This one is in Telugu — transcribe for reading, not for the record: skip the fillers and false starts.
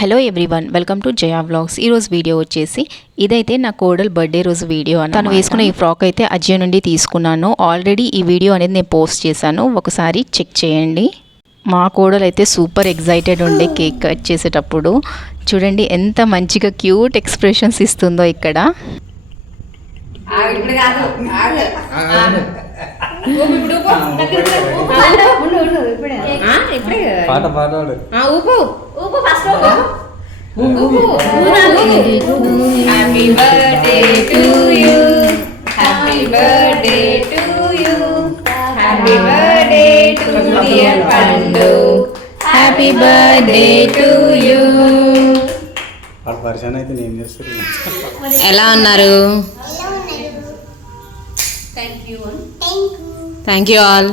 Hello everyone, welcome to Jaya vlogs. ఈరోజు వీడియో వచ్చేసి ఇదైతే నా కోడల్ బర్త్డే రోజు వీడియో అని. తను వేసుకున్న ఈ ఫ్రాక్ అయితే అజియో నుండి తీసుకున్నాను. ఆల్రెడీ ఈ వీడియో అనేది నేను పోస్ట్ చేశాను, ఒకసారి చెక్ చేయండి. మా కోడలు అయితే సూపర్ ఎగ్జైటెడ్ ఉండే కేక్ కట్ చేసేటప్పుడు. చూడండి ఎంత మంచిగా క్యూట్ ఎక్స్ప్రెషన్స్ ఇస్తుందో ఇక్కడ. Happy birthday to you, happy birthday to you, happy birthday to dear పండు, హ్యాపీ బర్త్డే టు యు. ఎలా ఉన్నారు? Thank you all.